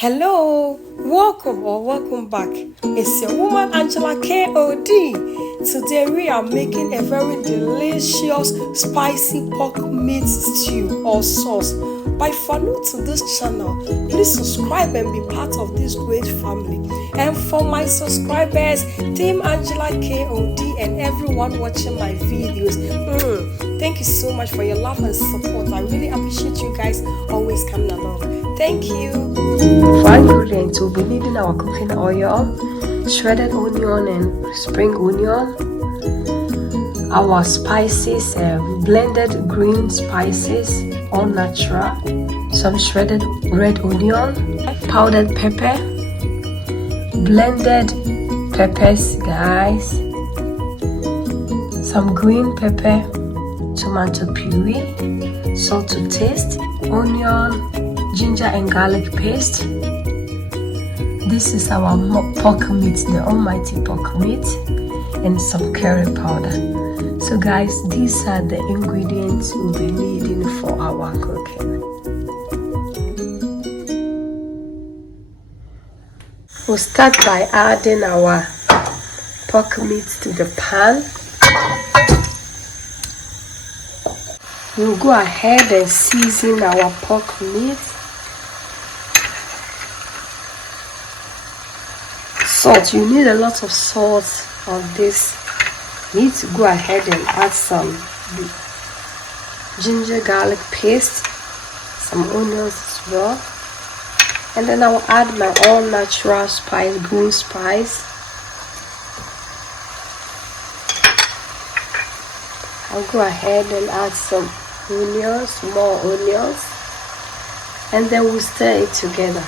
Hello, welcome or welcome back. It's your woman Angela KOD. Today we are making a very delicious spicy pork meat stew or sauce. But if you are new to this channel, please subscribe and be part of this great family. And for my subscribers, Team Angela KOD and everyone watching my videos, thank you so much for your love and support. I really appreciate you guys always coming along. Thank you. For ingredients, we'll be needing our cooking oil, shredded onion and spring onion, our spices, blended green spices, all natural, some shredded red onion, powdered pepper, blended peppers, guys, some green pepper, tomato puree, salt to taste, onion, ginger and garlic paste. This is our pork meat, the almighty pork meat, and some curry powder. So guys, these are the ingredients we'll be needing for our cooking. We'll start by adding our pork meat to the pan. We'll go ahead and season our pork meat. Salt, you need a lot of salt on this meat. Go ahead and add some ginger garlic paste, some onions as well, and then I'll add my all natural spice, green spice. I'll go ahead and add some onions, more onions, and then we'll stir it together.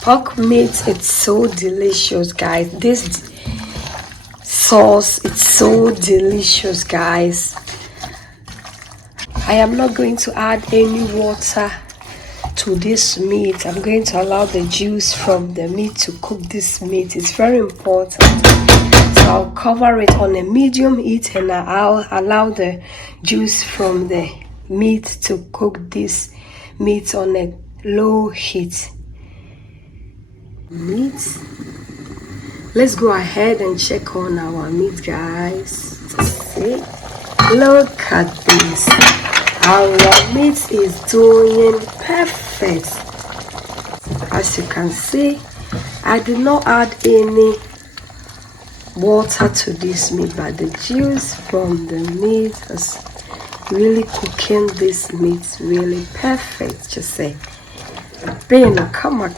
Pork meat, it's so delicious, guys. This sauce, it's so delicious, guys. I am not going to add any water to this meat. I'm going to allow the juice from the meat to cook this meat. It's very important. So I'll cover it on a medium heat and I'll allow the juice from the meat to cook this meat on a low heat. Meat. Let's go ahead and check on our meat, guys. See, look at this. Our meat is doing perfect. As you can see, I did not add any water to this meat, but the juice from the meat is really cooking this meat really perfect. Just say, Bena, come on.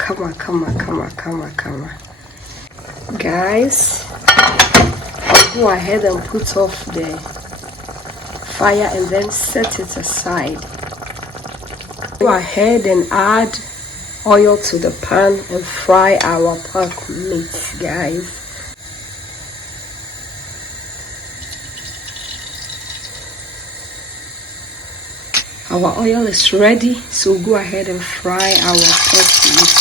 Guys, I'll go ahead and put off the fire and then set it aside. Go ahead and add oil to the pan and fry our pork meat, guys. Our oil is ready, so go ahead and fry our pork meat.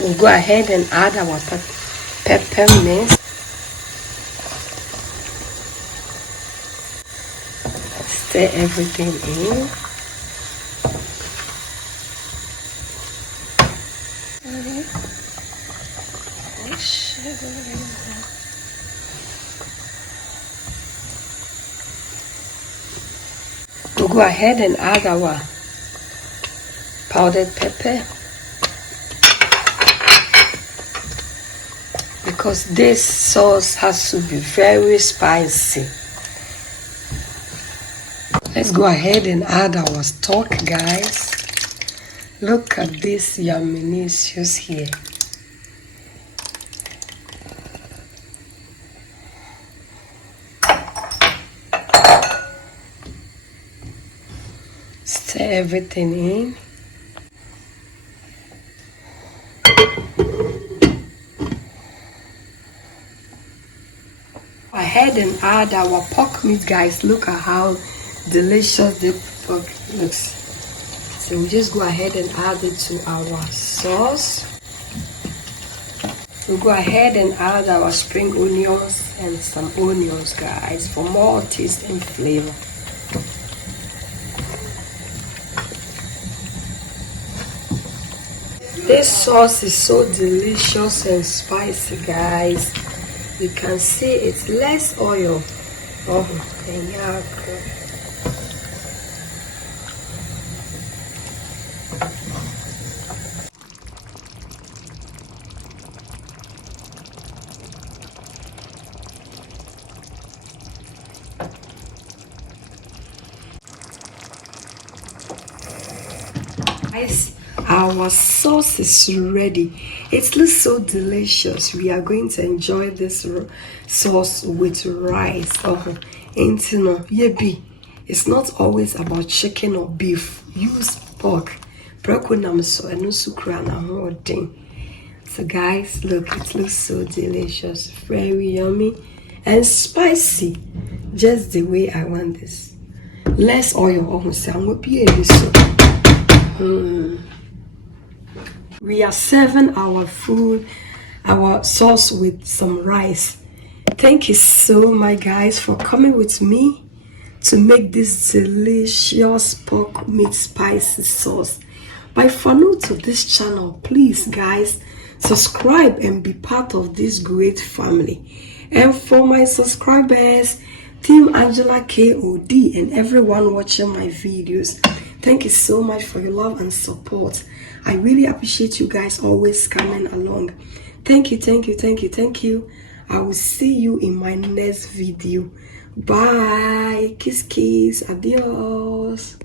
We'll go ahead and add our pepper mix. Stir everything in. We'll go ahead and add our powdered pepper, because this sauce has to be very spicy. Let's go ahead and add our stock, guys. Look at this yumminicious here. Stir everything in. Ahead and add our pork meat, guys. Look at how delicious the pork looks. So we just go ahead and add it to our sauce. We'll go ahead and add our spring onions and some onions, guys, for more taste and flavor. This sauce is so delicious and spicy, guys. You can see it's less oil. Guys, our sauce is ready. It looks so delicious. We are going to enjoy this sauce with rice. It's not always about chicken or beef. Use pork. So guys, look, it looks so delicious. Very yummy and spicy. Just the way I want this. Less oil. We are serving our food, our sauce with some rice. Thank you so much, guys, for coming with me to make this delicious pork meat spicy sauce. But if you're new to this channel, please, guys, subscribe and be part of this great family. And for my subscribers, Team Angela KOD, and everyone watching my videos, thank you so much for your love and support. I really appreciate you guys always coming along. Thank you, thank you, thank you, thank you. I will see you in my next video. Bye. Kiss, kiss. Adios.